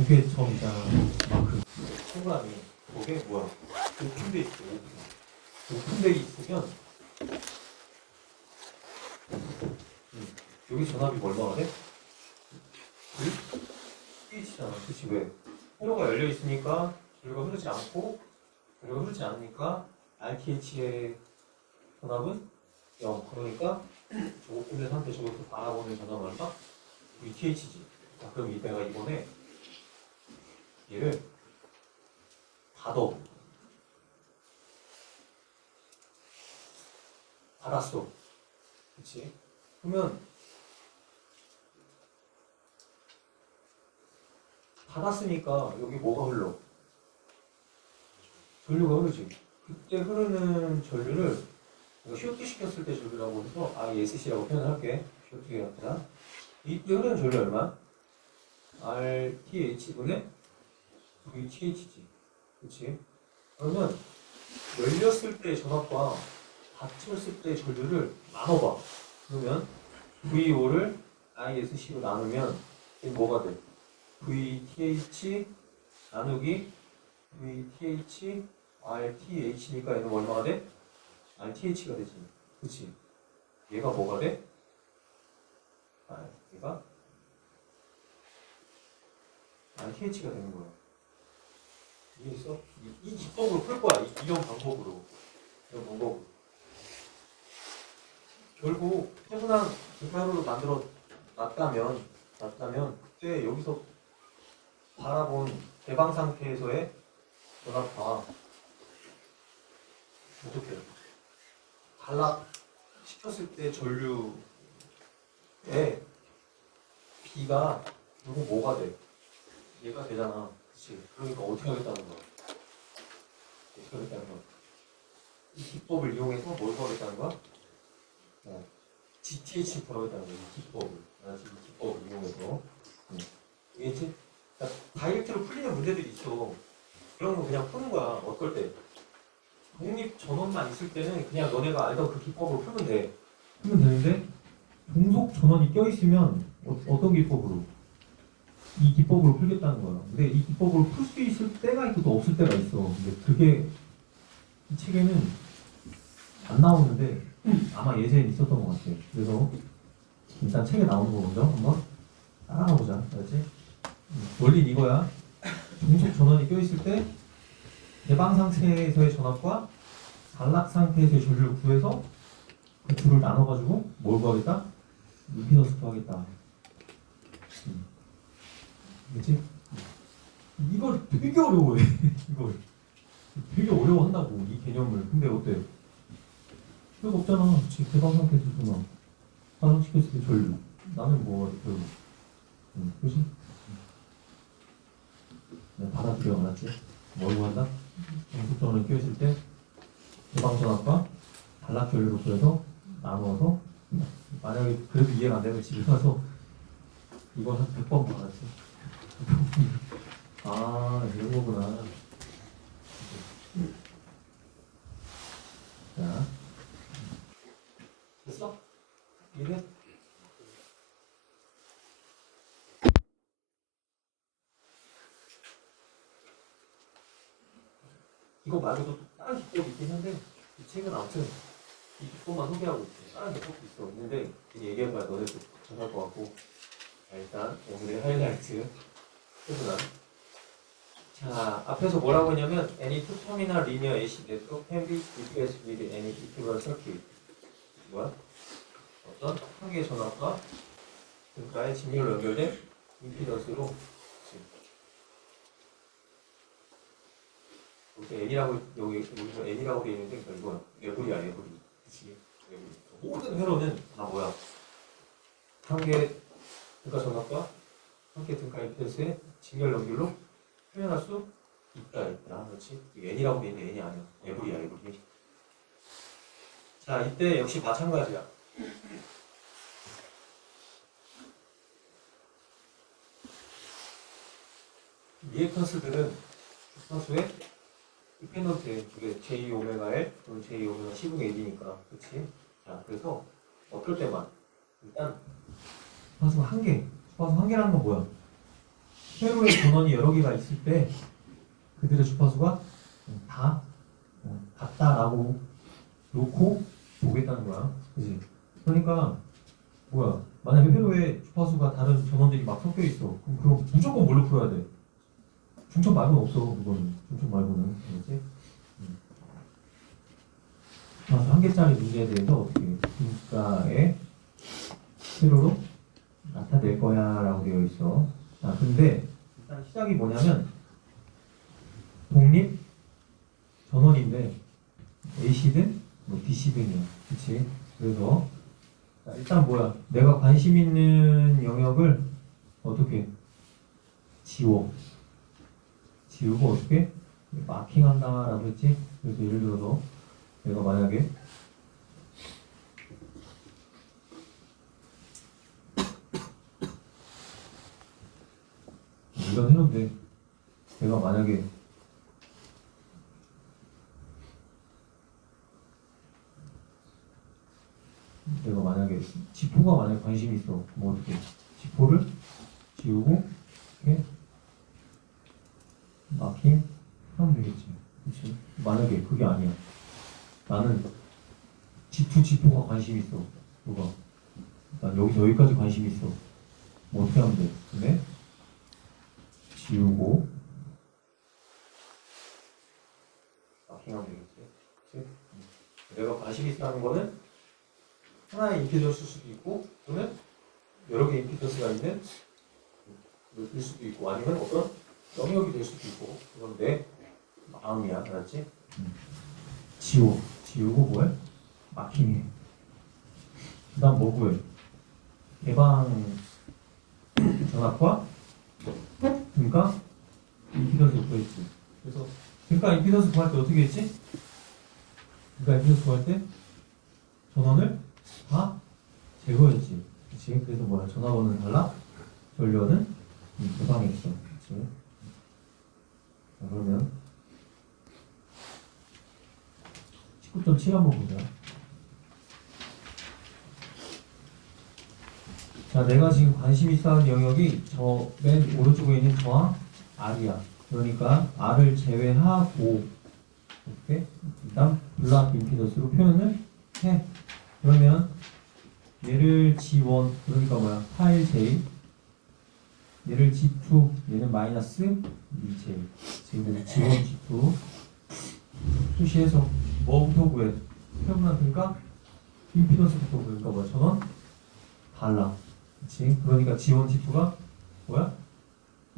두 개 점 있잖아. 만큼. 동그라미. 거기에 뭐야? 오픈 베이스. 오픈 베이스면 여기 전압이 얼마나 돼? pH잖아. 그치 왜? 회로가 열려 있으니까 전류가 흐르지 않고 전류가 흐르지 않으니까 RTH의 전압은 0. 그러니까 저 오픈된 상태 저것도 바라보는 전압 얼마? VTH지. 자, 그럼 내가 이번에 얘를 닫어. 닫았어. 그치? 그러면 닫았으니까 여기 뭐가 흘러? 전류가 흐르지. 그때 흐르는 전류를 쇼트 시켰을 때 전류라고 해서 ISC라고 표현을 할게. 쇼트가 아니라 이때 흐르는 전류 얼마? RTH분의 VTH지. 그치? 그러면 열렸을 때 전압과 닫혔을 때 전류를 나눠봐. 그러면 VO를 ISC로 나누면 이게 뭐가 돼? VTH 나누기 VTH RTH니까 얘는 얼마가 돼? RTH가 되지. 그치? 얘가 뭐가 돼? 얘가 RTH가 되는 거야. 이해했어? 이 기법으로 풀 거야. 이런 방법으로. 이런 방법으로. 결국 태분한 등가루를 만들어 놨다면 그때 여기서 바라본 개방 상태에서의 전압과 어떻게 단락 시켰을 때 전류의 B가 이거 뭐가 돼? 얘가 되잖아. 그치? 그러니까 어떻게 하겠다는 거야? 어떻게 하겠다는 거야? 이 기법을 이용해서 뭘 구하겠다는 거야? GTH 구하겠다는 거야. 이 기법을. 이 기법을 이용해서. 이해했지? 그러니까 다이렉트로 풀리는 문제들이 있어. 그런 거 그냥 푸는 거야. 어떨 때? 독립 전원만 있을 때는 그냥 너네가 알던 그 기법으로 풀면 돼. 풀면 되는데 종속 전원이 껴있으면 어떤 기법으로? 이 기법으로 풀겠다는 거야. 근데 이 기법으로 풀 수 있을 때가 있고 또 없을 때가 있어. 근데 그게 이 책에는 안 나오는데 아마 예전에 있었던 것 같아. 그래서 일단 책에 나오는 거 먼저 한번 따라가 보자. 알았지? 원리는 이거야. 종속 전원이 껴있을 때 개방 상태에서의 전압과 단락 상태에서의 전류를 구해서 그 둘을 나눠가지고 뭘 구하겠다? 임피던스 구하겠다. 그치? 이걸 되게 어려워해. 이걸 되게 어려워한다고 이 개념을. 근데 어때? 필요가 없잖아. 지금 개방 상태에서 전압 단락시켰을 때 전류 나는 뭐 결국 그치? 네, 받아들여. 알았지? 뭘 구한다? 종속 전원이 껴있을 때 개방 전압과 단락 전류를 구해서 나누어서 만약에 그래도 이해가 안 되면 집에 가서 이거 한 100번 봐야지. 아, 이런 거구나. 자, 됐어? 이해? 이거 말고도 또 다른 기법이 있긴 한데 이 책은 아무튼 이 기법만 소개하고 있어. 다른 기법도 있어. 있는데 얘기해봐야 너네도 정할 것 같고. 자, 일단 오늘의 하이라이트 해보자. 자, 앞에서 뭐라고 했냐면 any two terminal linear AC network can be replaced with any equivalent circuit. 뭐야? 어떤 한 개의 전압과 등가의 직렬로 연결된 임피던스로 여기 N이라고 여기서 N이라고 되어 있는데 그러니까 이거 내부리야 내부리. 그치? 내부리. 모든 회로는 다 뭐야? 한 개 등가 전압과 한 개 등가 임피던스의 직렬 연결로 표현할 수 있다. 그렇지? N이라고 되어 있는데 N이 아니야. 내부리야 내부리. 자, 이때 역시 마찬가지야. 리액턴스들은 주파수의 디펜던트에 그게 J-오메가L 또는 J-오메가 C분의 1이니까. 그치? 자, 그래서 어떨 때만 일단 주파수 한 개라는 건 뭐야? 회로의 전원이 여러 개가 있을 때 그들의 주파수가 다 같다라고 놓고 보겠다는 거야. 그지? 그러니까 뭐야? 만약에 회로에 주파수가 다른 전원들이 막 섞여 있어. 그럼 무조건 뭘로 풀어야 돼? 중첩 말고는 없어. 그거는 중첩 말고는. 알겠지? 주파수 한 개짜리 문제에 대해서 어떻게 분가의 회로로 나타낼 거야라고 되어 있어. 자, 근데 일단 시작이 뭐냐면 독립 전원인데 AC든 뭐 DC든이야. 그치? 그래서 자, 일단 뭐야? 내가 관심 있는 영역을 어떻게 지우고 어떻게 마킹한다라고 했지? 그래서 예를 들어서 내가 만약에 이런 해놓은데 내가 만약에 지포가 만약에 관심이 있어. 뭐 어떻게 지포를 지우고 이렇게 마킹 하면 되겠지. 그치? 만약에 그게 아니야. 나는 지포가 관심 있어. 누가? 난 여기서 여기까지 관심 있어. 뭐 어떻게 하면 돼? 근데 지우고 마킹하면 되겠지. 그치? 내가 관심 있다는 거는 하나의 임피던스일 수도 있고 또는 여러 개의 임피던스가 있는 일 수도 있고 아니면 어떤 영역이 될 수도 있고 그건 내 마음이야. 알았지? 지우고 뭐해? 마킹해. 그 다음 뭐 구해? 개방 전압과 그러니까 임피던스 구했지. 그래서 그러니까 임피던스 구할 때 어떻게 했지? 그러니까 임피던스 구할 때 전원을 다 제거했지. 그치? 그래서 뭐야? 전압원은 달라? 전류원은 개방했어. 그치? 자, 그러면 19.7 한번 보자. 자, 내가 지금 관심 있어 하는 영역이 저 맨 오른쪽에 있는 저항 R이야. 그러니까 R을 제외하고 이렇게 일단 블락 임피던스로 표현을 해. 그러면 얘를 G1 그러니까 뭐야? 8J 얘를 G2 얘는 마이너스 2J 지금 G1, G2 표시해서 뭐부터 구해? 표현만 그러니까 임피던스부터 구해. 그러니까 뭐야? 전원 달라. 그치? 그러니까 G1, G2가 뭐야?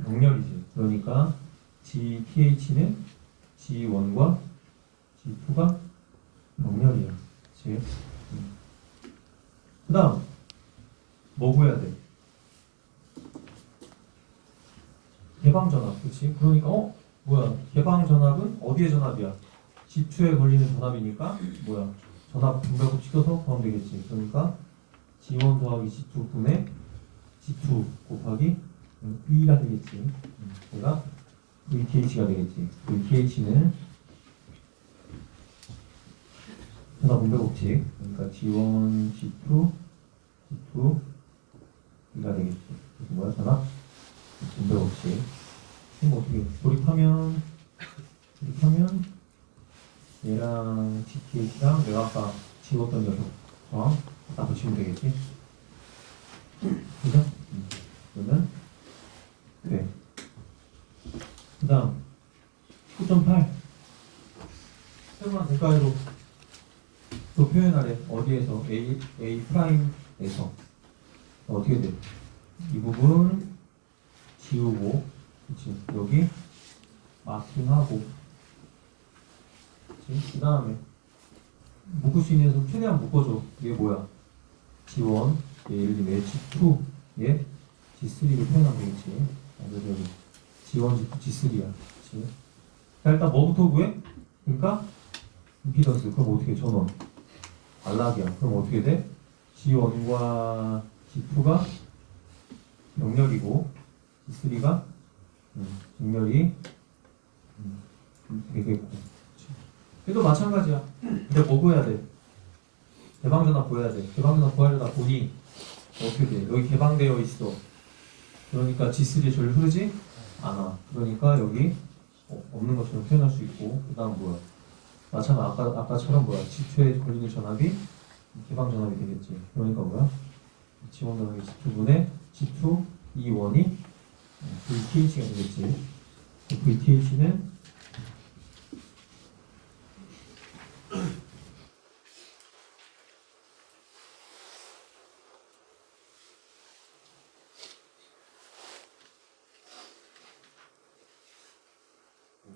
병렬이지. 그러니까 GTH는 G1과 G2가 병렬이야. 그치? 그 다음 뭐 구해야 돼? 개방전압. 그치? 그러니까 뭐야? 개방전압은 어디의 전압이야? G2에 걸리는 전압이니까 뭐야? 전압 분배곱 시켜서 구하면 되겠지. 그러니까 G1 더하기 G2 분의 G2 곱하기 B가 되겠지. 얘가 VTH가 되겠지. VTH는 전압 분배곱칙. 그러니까 G1, G2, G2 B가 되겠지. 그래서 뭐야? 전압 분배곱칙. 그럼 어떻게 조립하면 얘랑 GTH랑 내가 아까 지웠던 녀석 저항 다 붙이면 되겠지? 그죠? 그러면 네. 그 다음 19.8 새로운 대가로 또 표현하래. 어디에서? A 프라임에서 어떻게 돼? 이 부분 지우고 그치? 여기 마킹하고 그 다음에 묶을 수 있는 녀석 최대한 묶어줘. 얘 뭐야? G1 얘 예를 들면 G2 얘 G3로 표현하면 되겠지. 그래서 여기 G1, G2, G3야. 그치? 자, 일단 뭐부터 구해? 그러니까 임피던스. 그럼 어떻게 전원 안락이야. 그럼 어떻게 돼? G1과 G2가 병렬이고 G3가 병렬이 되겠고. 그래도 마찬가지야. 근데 뭐 구해야 돼? 개방전압 구해야 돼. 개방전압 구하려다 보니 어떻게 돼? 여기 개방되어 있어. 그러니까 G3에 전류 흐르지? 않아. 그러니까 여기 없는 것처럼 표현할 수 있고, 그 다음 뭐야? 마찬가지 아까처럼 뭐야? G2에 걸리는 전압이 개방 전압이 되겠지. 그러니까 뭐야? 지원 전압이 G2분의 G2 E1이 VTH가 되겠지. VTH는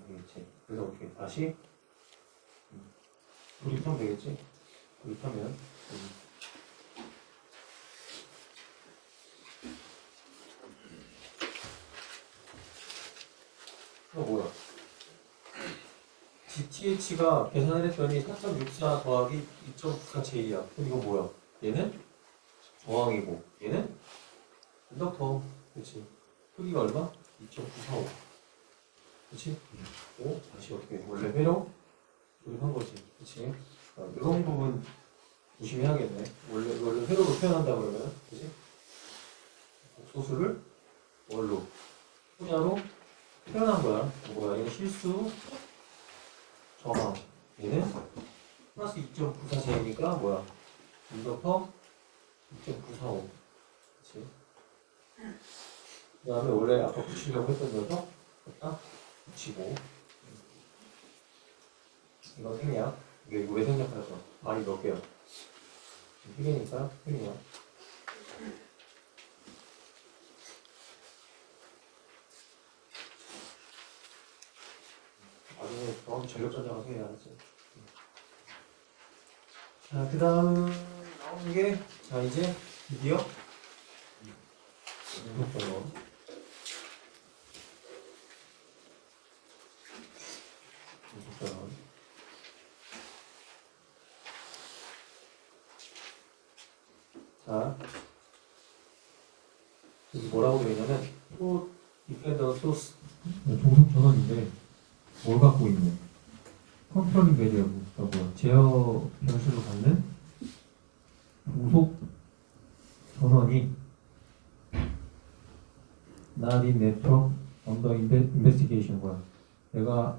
되겠지. 그래서 어떻게 다시 조립하면 되겠지. 조립하면 뭐야? GTH가 계산을 했더니 4.64 더하기 2.94J야. 그럼 이거 뭐야? 얘는 저항이고 얘는 인덕터. 그렇지. 크기가 얼마? 2.945. 그렇지? 오, 다시 어떻게 원래 회로 조립한 거지. 그렇지? 이런 부분 조심해야겠네. 원래 회로로 표현한다 그러면, 그렇지? 소수를 뭘로? 분야로 표현한 거야. 뭐야? 얘는 실수 저항. 얘는 플러스 2.94J니까 뭐야? 인덕터 2.945. 그렇지? 그 다음에 원래 아까 붙이려고 했던 녀석 딱 붙이고, 이건 생략. 이거 왜 생략할까? 말이 몇 개야? 세 개니까 생략. 나중에 정확히 전력 전자가 해야지. 자, 그 다음 나오는 게, 자, 이제 드디어 공속전원. 공속전원. 자, 여기 뭐라고 되어 있냐면, 또 디펜더 소스 종속 전원인데 뭘 갖고 있는? 컨트롤링 베리어블, 그러니까 뭐야? 제어 변수를 갖는 종속 전원이 not in network under investigation 거야. 내가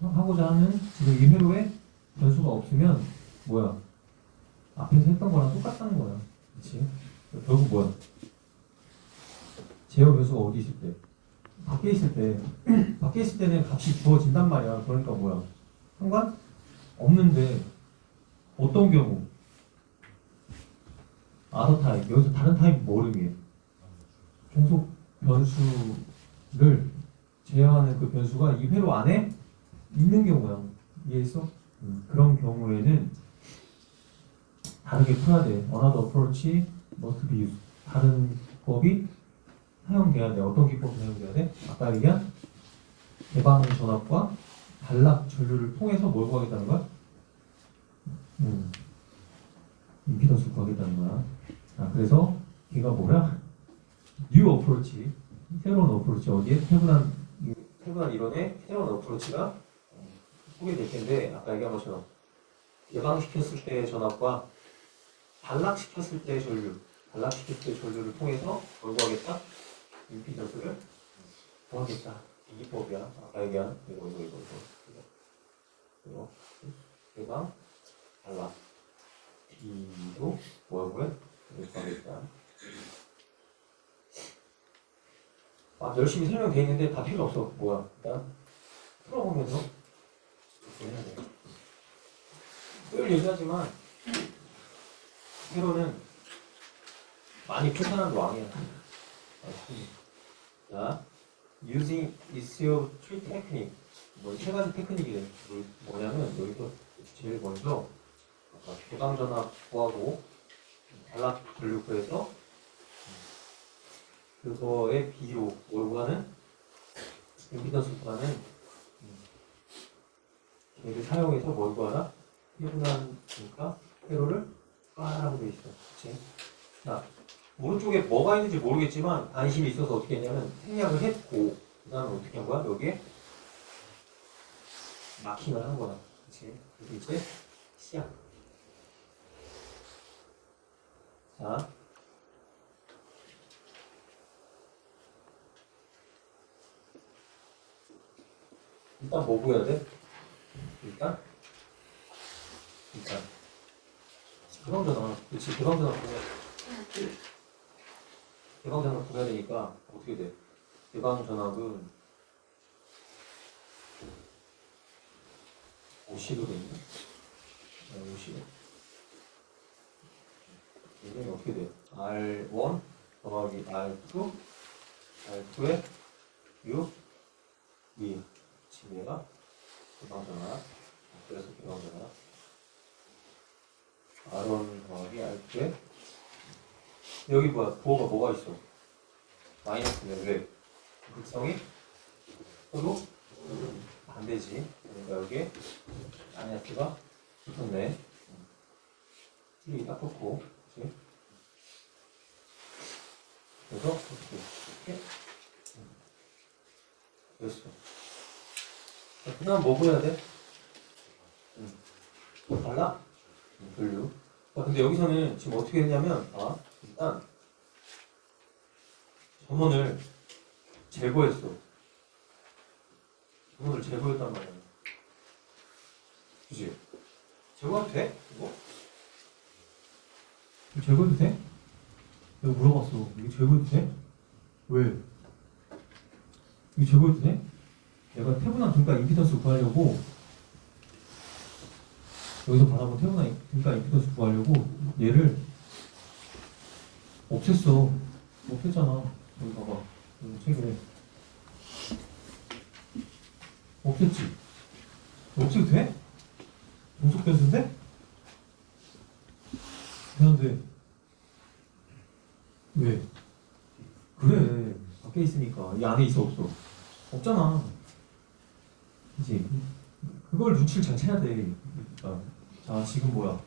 하고자 하는 지금 이 회로에 변수가 없으면 뭐야? 앞에서 했던 거랑 똑같다는 거야. 그렇지? 결국 뭐야? 제어 변수가 어디 있을 때? 밖에 있을 때. 밖에 있을 때는 값이 주어진단 말이야. 그러니까 뭐야? 상관? 없는데 어떤 경우? other 타입. 여기서 다른 타입 뭐를 위해? 종속 변수를 제어하는 그 변수가 이 회로 안에 있는 경우야. 이해했어? 그런 경우에는 다르게 풀어야 돼. Another approach must be used. 다른 기법이 사용돼야 돼. 어떤 기법이 사용돼야 돼? 아까 얘기한 개방 전압과 단락 전류를 통해서 뭘 구하겠다는 거야? 임피던스 구하겠다는 거야. 자, 그래서 걔가 뭐야? New approach. 새로운 어프로치. 어디에? 태분한 이론의 새로운 어프로치가 소개될 텐데, 아까 얘기한 것처럼 예방시켰을 때의 전압과 단락시켰을 때의 전류를 통해서 뭘 구하겠다? 임피던스를 구하겠다. 이 기법이야. 아까 얘기한 이거 예방 단락 D도 뭐라고요? 구하겠다. 열심히 설명돼 있는데 다 필요 없어. 뭐야? 일단 풀어보면서 해야 돼. 늘 얘기하지만 회로는 많이 표현한 왕이야. 자, using issue tree technique. 세 가지 테크닉이래. 뭐냐면 여기서 제일 먼저 개방 전압 구하고 단락 전류 구해서 그거의 비로 뭘 구하는? 임피던스 구하는 얘를 사용해서 뭘 구하라? 피분하니까 회로를 까라고 돼 있어. 그치? 자, 오른쪽에 뭐가 있는지 모르겠지만 안심이 있어서 어떻게 했냐면 생략을 했고 그 다음에 어떻게 한 거야? 여기에 마킹을 한 거야. 그치? 그리고 이제 시작. 자, 일단 뭐 구해야 돼? 일단 개방전압. 그치, 개방전압 구해야 되니까 어떻게 돼? 개방전압은 50으로 돼 있나? 50. 이게 어떻게 돼? R1 더하기 R2, R2에 6, 2. 지금 얘가 개방전압. 그래서 개방전압. R1 더하기 R2에 여기 뭐야? 부호가 뭐가 있어? 마이너스면 왜? 극성이 서로 반대지. 그러니까 여기에 마이너스가 붙었네. 이게 딱 붙고, 그치? 그래서 어떻게? 이렇게 됐어. 그다음 뭐 구해야 돼? 달라? 분류. 근데 여기서는 지금 어떻게 했냐면, 일단 전원을 제거했어. 전원을 제거했단 말이야. 그치? 제거해도 돼? 이거? 제거해도 돼? 내가 물어봤어. 이거 제거해도 돼? 왜? 이거 제거해도 돼? 내가 태분한 등가 임피던스 구하려고 여기서 바라본 태분한 등가 임피던스 구하려고 얘를 없앴어. 없앴잖아. 여기 봐봐. 여기 책에 없앴지? 없애도 돼? 종속 변수인데? 되는데 왜? 그래. 밖에 있으니까. 이 안에 있어 없어? 없잖아. 그치? 그걸 눈치를 잘 채야 돼. 그러니까. 자, 지금 뭐야?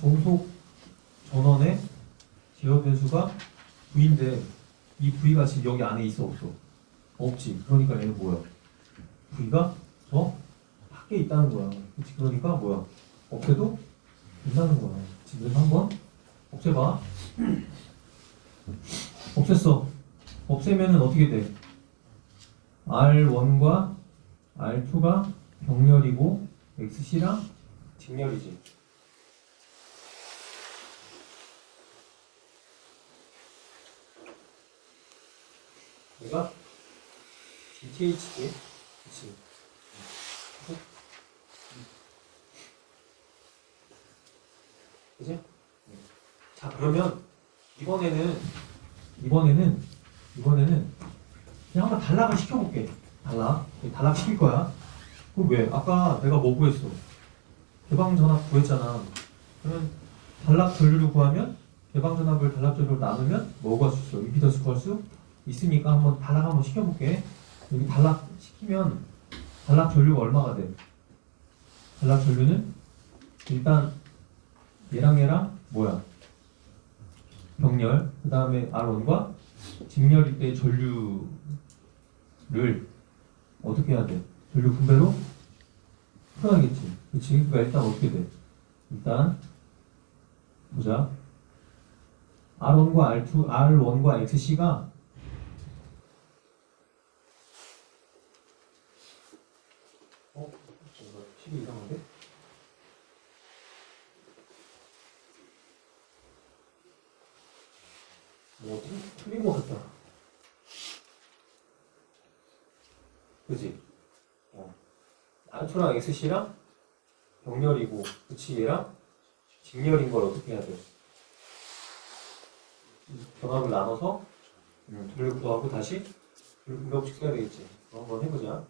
종속 전원의 제어 변수가 V인데 이 V가 지금 여기 안에 있어 없어? 없지. 그러니까 얘는 뭐야? V가 저 밖에 있다는 거야. 그치? 그러니까 뭐야? 없애도 된다는 거야. 지금 한번 없애봐. 없앴어. 없애면은 어떻게 돼? R1과 R2가 병렬이고 XC랑 직렬이지. 얘가 DTH지. 그치. 그치? 자, 그러면 이번에는 그냥 한번 단락을 시켜볼게. 단락 시킬 거야. 그럼 왜? 아까 내가 뭐 구했어? 개방전압 구했잖아. 그러면 단락 전류를 구하면 개방전압을 단락 전류로 나누면 뭐 구할 수 있어? 임피던스 구할 수 있으니까 한번 단락 한번 시켜볼게. 여기 단락 시키면 단락 전류가 얼마가 돼? 단락 전류는 일단 얘랑 뭐야? 병렬. 그 다음에 R1과 직렬일 때 전류를 어떻게 해야 돼? 전류 분배로 풀어야겠지. 그치? 그러니까 일단 어떻게 돼? 일단 보자. R1과 R2, R1과 XC가 식이 이상한데? 뭐지? 틀린 것 같다. 그치? R2랑 XC랑 병렬이고, 그치? 얘랑 직렬인 걸 어떻게 해야 돼? 변압을 나눠서 전류 구하고 다시 전류 분배법칙 써야 되겠지. 그럼 한번 해보자.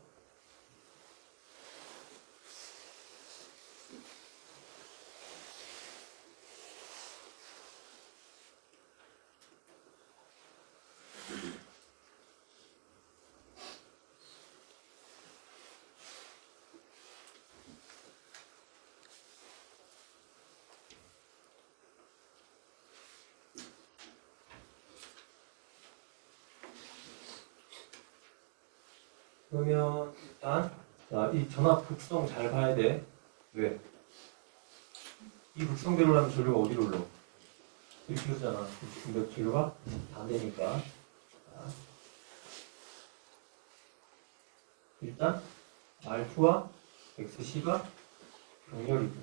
그러면 일단 자, 이 전압 극성 잘 봐야 돼. 왜? 이 극성대로라면 전류가 어디로 흘러? 이렇게 흐르잖아. 근데 전류가 안 되니까. 자, 일단 R2와 XC가 병렬이고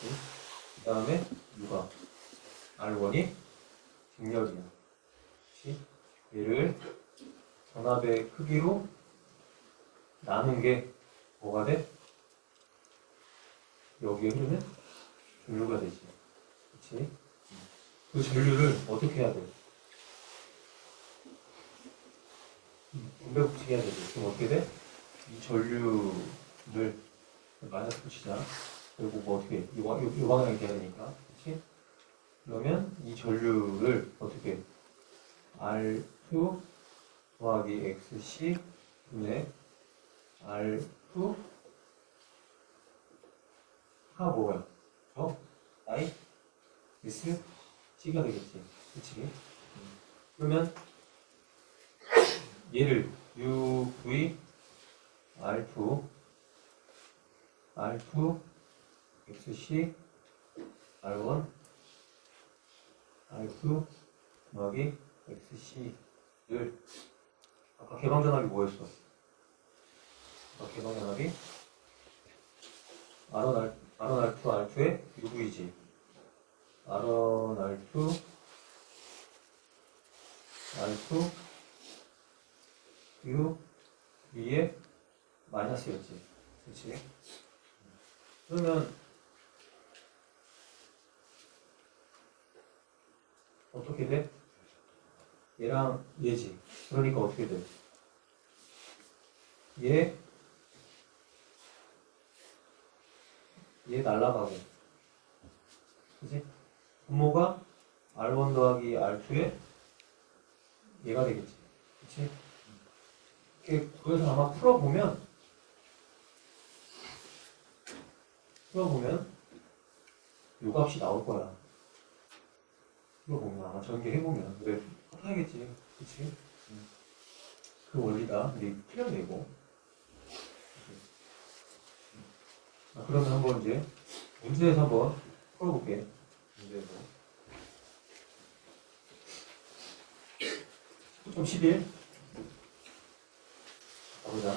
그 다음에 U가 R1이 직렬이야. 그치? 얘를 전압의 크기로 나눈 게 뭐가 돼? 여기에 흐르는 전류가 되지. 그치? 그 전류를 어떻게 해야 돼? 분배 법칙 해야 되지. 그럼 어떻게 돼? 이 전류를 마이너스 붙이자. 그리고 뭐 어떻게 이 방향이 돼야 되니까. 그치? 그러면 이 전류를 어떻게 R2 더하기 XC 분의 R2 가 뭐야? I S C가 되겠지. 그치? 그러면 얘를 UV R2 XC R1 R2 더하기 XC를 아까 개방전압이 뭐였어? 아까 개방전압이 R1 R2 R2의 UV지. R1 R2 R2 U V의 마이너스였지. 그렇지? 그러면 어떻게 돼? 얘랑 얘지. 그러니까 어떻게 돼? 얘 날라가고. 그치? 분모가 R1 더하기 R2에 얘가 되겠지. 그치? 그래서 아마 풀어보면 요 값이 나올 거야. 풀어보면 아마 전개해보면 왜 똑같아야겠지. 그치? 그 원리다. 근데 틀렸네 이거. 그러면 한번 이제 문제에서 한번 풀어볼게. 문제에서 9.11 가보자.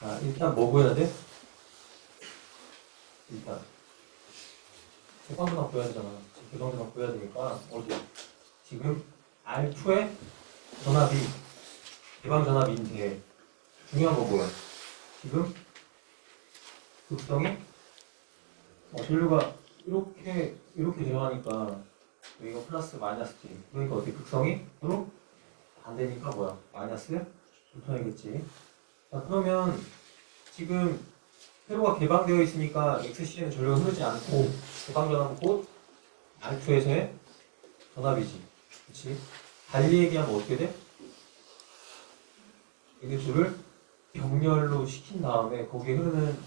자, 일단 뭐 구해야 돼? 일단 개방전압 구해야 되잖아. 개방전압 구해야 되니까 어디? 지금 R2의 전압이 개방전압인데 중요한 거 뭐야? 지금 극성이 전류가 이렇게 들어가니까 여기가 플러스 마이너스지. 그러니까 어떻게 극성이 서로 반대니까 뭐야? 마이너스 붙어야겠지. 자, 그러면 지금 회로가 개방되어 있으니까 XC에는 전류가 흐르지 않고 개방전압은 곧 R2에서의 전압이지. 그렇지? 달리 얘기하면 어떻게 돼? 얘네 둘을 병렬로 시킨 다음에 거기에 흐르는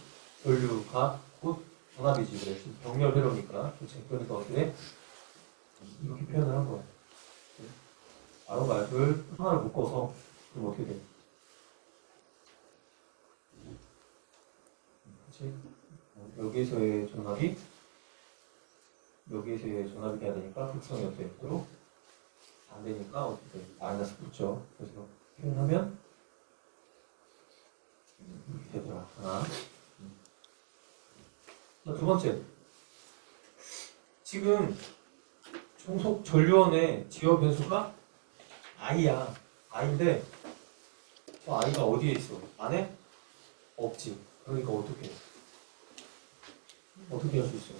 전류가 곧 전압이지. 그래. 병렬 회로니까. 그렇지? 그러니까 어떻게 돼? 이렇게 표현을 한 거야. R과 R2를 하나를 묶어서 그럼 어떻게 돼? 그렇지? 여기에서의 전압이 돼야 되니까 극성이 어때? 서로 안 되니까 어떻게 돼? 마이너스 붙죠. 그래서 표현하면 이렇게 되더라. 하나. 자, 두 번째. 지금 종속 전류원의 지어 변수가 I야. I인데 저 I가 어디에 있어? 안에? 없지. 그러니까 어떻게 할 수 있어?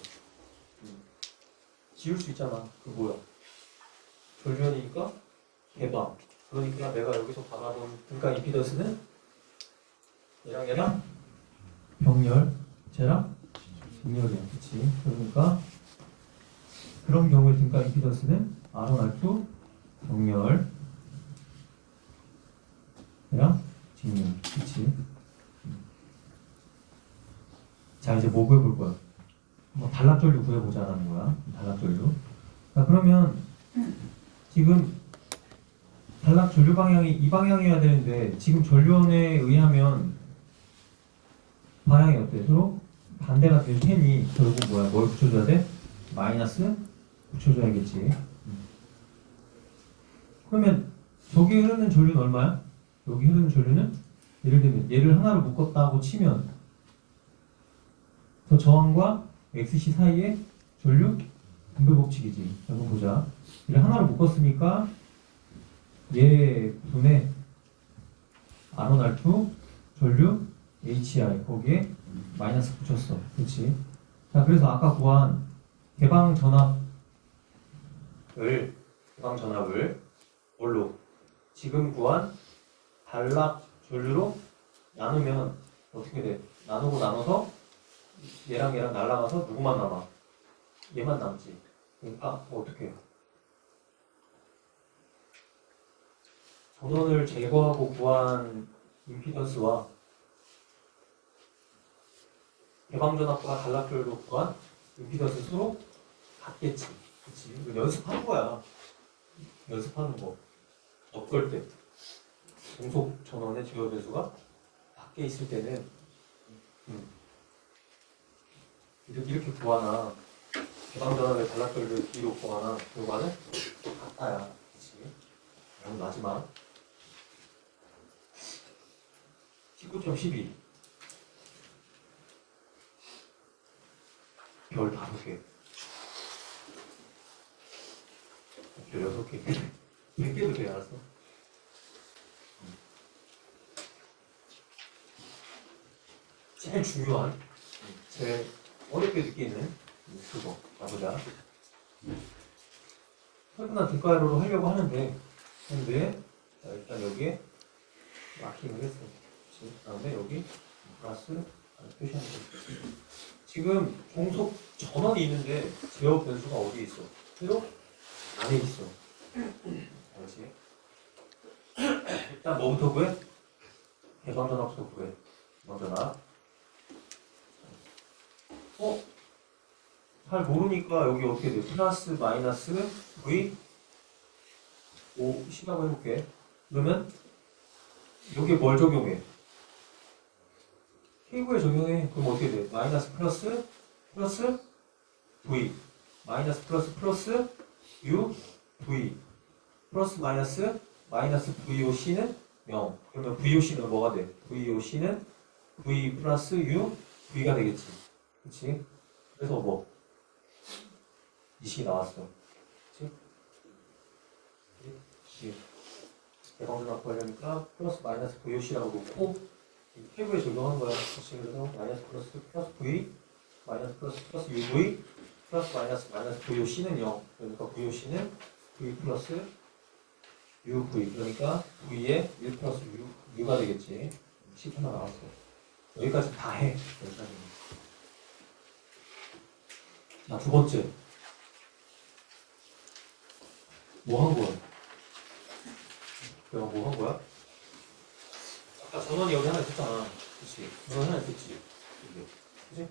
지울 수 있잖아. 그 뭐야? 전류원이니까 개방. 그러니까 내가 여기서 받아본 등가 임피던스는 얘랑 병렬, 쟤랑 직렬이야. 그치? 그러니까 그런 경우에 등가 임피던스는 R1, R2 병렬 얘랑 직렬. 그치? 자, 이제 뭐 구해볼 거야? 뭐 단락전류 구해보자라는 거야. 단락전류. 자, 그러면 지금 단락 전류 방향이 이 방향이어야 되는데 지금 전류원에 의하면 방향이 어때? 서로 반대가 될 테니 결국 뭐야? 뭘 붙여줘야 돼? 마이너스 붙여줘야겠지. 그러면 저기 흐르는 전류는 얼마야? 여기 흐르는 전류는 예를 들면 얘를 하나로 묶었다고 치면 저 저항과 xc 사이에 전류 분배 법칙이지. 자, 한번 보자. 얘를 하나로 묶었으니까 얘 분의 R1R2 전류 HI 거기에 마이너스 붙였어. 그렇지? 자, 그래서 아까 구한 개방 전압을 뭘로? 지금 구한 단락 전류로 나누면 어떻게 돼? 나누고 나눠서 얘랑 얘랑 날라가서 누구만 남아? 얘만 남지. 그러니까 어떻게 해요? 전원을 제거하고 구한 임피던스와 개방전압과 단락전류로 구한 임피던스 수로 같겠지. 그치? 이거 연습하는 거야. 연습하는 거. 어떨 때? 공속 전원의 제어 변수가 밖에 있을 때는 이렇게 구하나 개방전압의 단락전류를 뒤로 구하나 결과는 같아야. 그치? 그럼 마지막 19.12 별 5개 별 6개 100개도 돼. 알았어. 제일 중요한 제일 어렵게 느끼는 그거 가보자. 설분한 등가로로 하려고 하는데 자, 일단 여기에 마킹을 했어. 그 다음에 여기 플러스 표시하는 거. 지금 종속 전원이 있는데 제어 변수가 어디 있어? 그대로 안에 있어. 알지? 일단 뭐부터 구해? 개방전압부터 구해. 개방전압. 잘 모르니까 여기 어떻게 돼? 플러스 마이너스 V 5 시라고 해볼게. 그러면 여기에 뭘 적용해? K구에 적용해. 그럼 어떻게 돼? 마이너스 플러스 플러스 V 마이너스 플러스 플러스 U V 플러스 마이너스 마이너스 VOC는 0. 그러면 VOC는 뭐가 돼? VOC는 V 플러스 U V가 되겠지. 그치? 그래서 뭐? 이 식이 나왔어. 그치? 개방전압 구하려니까 플러스 마이너스 VOC라고 놓고 이 테이블에 적용한 거야. 그치? 그래서 마이너스 플러스 플러스 V 마이너스 플러스 플러스 UV 플러스 마이너스 마이너스 VOC는 0. 그러니까 VOC는 V 플러스 UV. 그러니까 V에 1 플러스 U가 되겠지. 10 하나 나왔어. 여기까지 다 해. 여기까지. 자, 두 번째. 뭐 한 거야? 내가 뭐 한 거야? 아까 전원이 여기 하나 있었잖아. 그치? 전원 하나 있었지? 그치?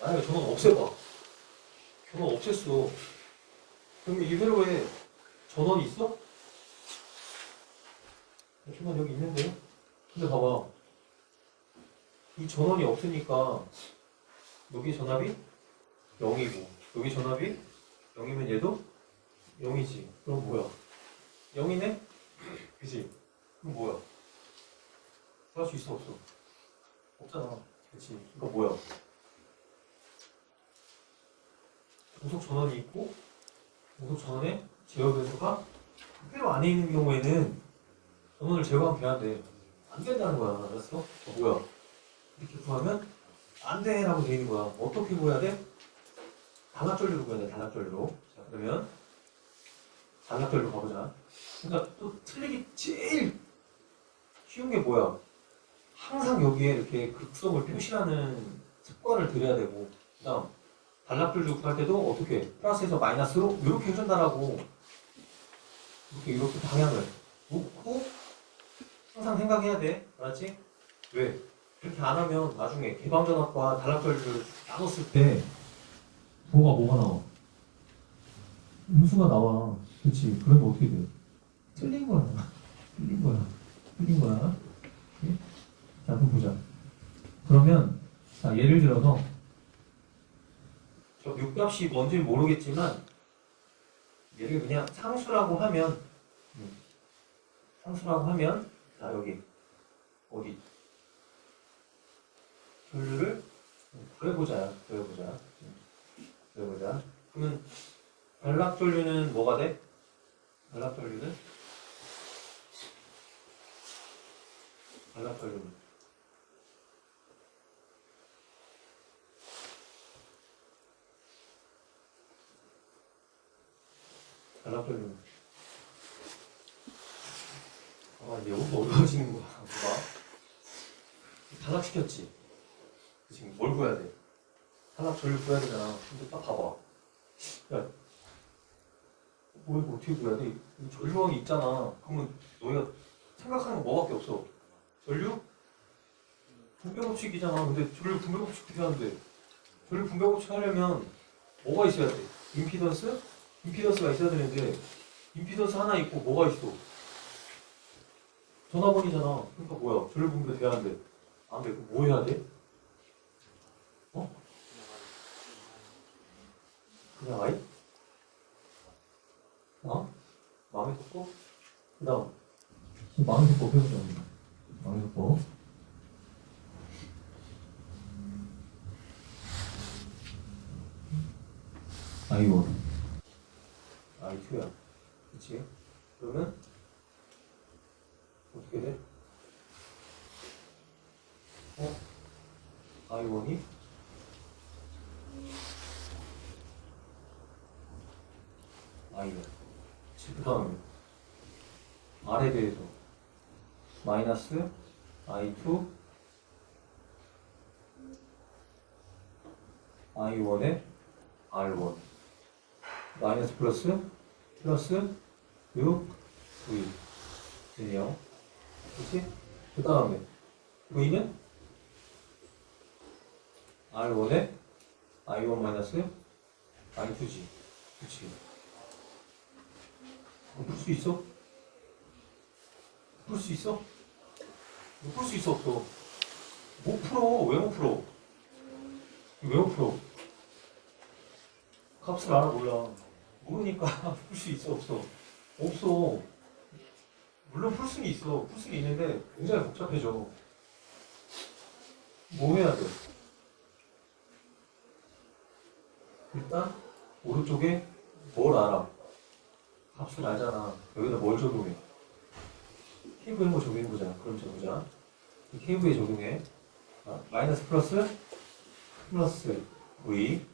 만약에 전원 없애봐. 전원 없앴어. 그럼 이 회로에 전원이 있어? 전원 여기 있는데요? 근데 봐봐. 이 전원이 없으니까 여기 전압이 0이고 여기 전압이 0이면 얘도 0이지. 그럼 뭐야? 0이네? 그치? 그럼 뭐야? 구할 수 있어 없어? 없잖아. 그치? 이거 뭐야? 공속 전원이 있고 공속 전원에 제어 변수가 회로 안에 있는 경우에는 전원을 제거하면 돼야 돼. 안 된다는 거야. 알았어? 뭐야? 이렇게 구하면 안 돼라고 돼 있는 거야. 어떻게 구해야 돼? 단락전류로 구해야 돼. 단락전류로. 자, 그러면 단락전류 가보자. 그러니까 또 틀리기 제일 쉬운 게 뭐야? 항상 여기에 이렇게 극성을 표시하는 습관을 들여야 되고, 그다음 단락전류 구할 때도 어떻게 플러스에서 마이너스로 이렇게 해준다라고 이렇게 방향을 놓고 항상 생각해야 돼. 알았지? 왜? 그렇게 안 하면 나중에 개방전압과 단락전류를 나눴을 때 뭐가 나와? 음수가 나와. 그렇지? 그러면 어떻게 돼? 틀린 거야. 틀린 거야. 틀린 거야. 오케이? 자, 그럼 보자. 그러면 자, 예를 들어서 저 육값이 뭔지 모르겠지만 얘를 그냥 상수라고 하면 자, 여기 어디? 전류를 구해보자. 그러면 단락전류는 뭐가 돼? 단락전류는 이제 여기서 어려워지는 거야. 뭐가? 단락시켰지. 지금 뭘 구해야 돼? 단락전류 구해야 되잖아. 근데 딱 봐봐. 야, 뭐 이거 어떻게 구해야 돼? 이 전류항이 있잖아. 그러면 너희가 생각하는 건 뭐밖에 없어. 전류? 분배법칙이잖아. 근데 전류 분배법칙 어떻게 하는데? 전류 분배법칙 하려면 뭐가 있어야 돼? 임피던스? 임피던스가 있어야 되는데 임피던스 하나 있고 뭐가 있어? 전화번이잖아. 그러니까 뭐야? 전류 분배 돼야 하는데 안 돼. 그럼 뭐 해야 돼? 어? 그냥 아이? 어? 마음에 듣고? 그 다음 망해법 해보자. 망해법. I1. I2야. 그치? 그러면 어떻게 돼? I1이 I1. 그 다음에 R에 대해서 마이너스 I2 I1에 R1 마이너스 플러스 6 V 되네요. 그치? 그 다음에 V는 R1에 I1 마이너스 I2G. 그치? 풀 수 있어? 풀 수 있어? 풀 수 있어 없어? 못 풀어. 왜 못 풀어? 왜 못 풀어? 값을 알아 몰라. 모르니까 풀 수 있어 없어? 없어. 물론 풀 수는 있어. 풀 수는 있는데 굉장히 복잡해져. 뭐 해야 돼? 일단 오른쪽에 뭘 알아? 값을 알잖아. 여기다 뭘 적용해? KV에 뭐 적용해보자. 그럼 적어보자. KV에 적용해. 마이너스 플러스 V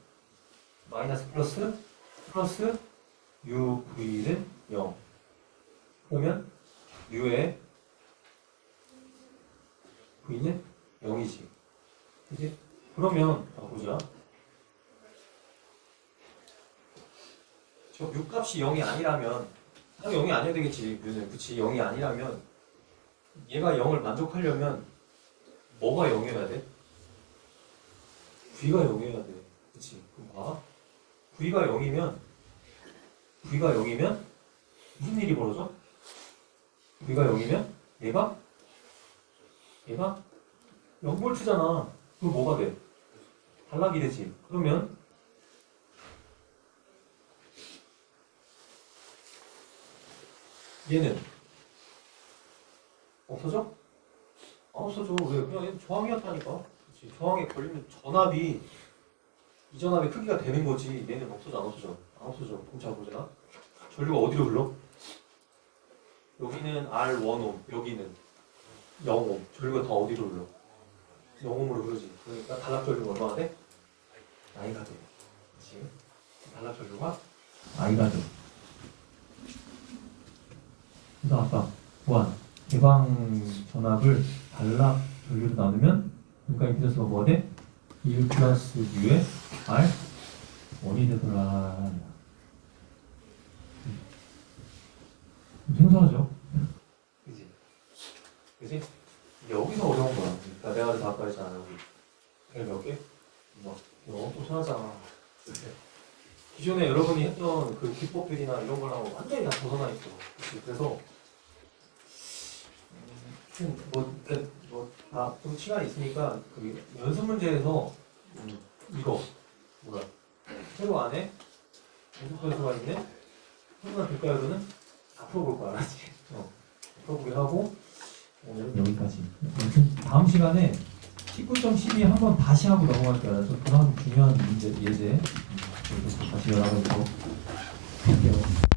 마이너스 플러스 UV는 0. 그러면 U의 V는 0이지. 그치? 그러면 보자. 저 U 값이 0이 아니라면 당연히 0이 아니어야 되겠지. U는. 그치? 0이 아니라면 얘가 0을 만족하려면 뭐가 0이어야 돼? V가 0이어야 돼. 그치? 그럼 봐. V가 0이면 무슨 일이 벌어져? V가 0이면 얘가 0V잖아. 그럼 뭐가 돼? 단락이 되지. 그러면 얘는 없어져? 안 없어져. 왜? 그냥 얘는 저항이었다니까. 그치? 저항에 걸리면 이 전압의 크기가 되는 거지. 얘는 없어져 안 없어져? 안 없어져. 그럼 자 보자. 전류가 어디로 흘러? 여기는 R1옴, 여기는 0옴. 전류가 다 어디로 흘러? 0옴으로 흐르지. 그러니까 단락 전류가 얼마나 돼? I가 돼. 그치? 단락 전류가 I가 돼. 그래서 아까 보안 개방 전압을 단락 전류로 나누면 그러니까 임피던스가 뭐가 돼? 1 플러스 U에 R 1이 되더라. 생소하죠? 그지? 여기서 어려운 거야. 그러니까 내가 그래서 아까 했잖아. 여기 몇 개? 뭐 이거 엄청 편하잖아. 기존에 여러분이 했던 그 기법들이나 이런 거랑 완전히 다 벗어나 있어. 그치? 그래서 좀 시간이 있으니까 그 연습 문제에서 이거 뭐야? 세로 안에 연습 변수가 있는 평균 대가율로는 다 풀어볼 거야, 알았지? 풀어보게 하고 오늘은 여기까지. 아무튼 다음 시간에 19.12 한번 다시 하고 넘어갈게요. 좀 그만큼 중요한 문제 예제. 그래서 다시 연락을 또 할게요.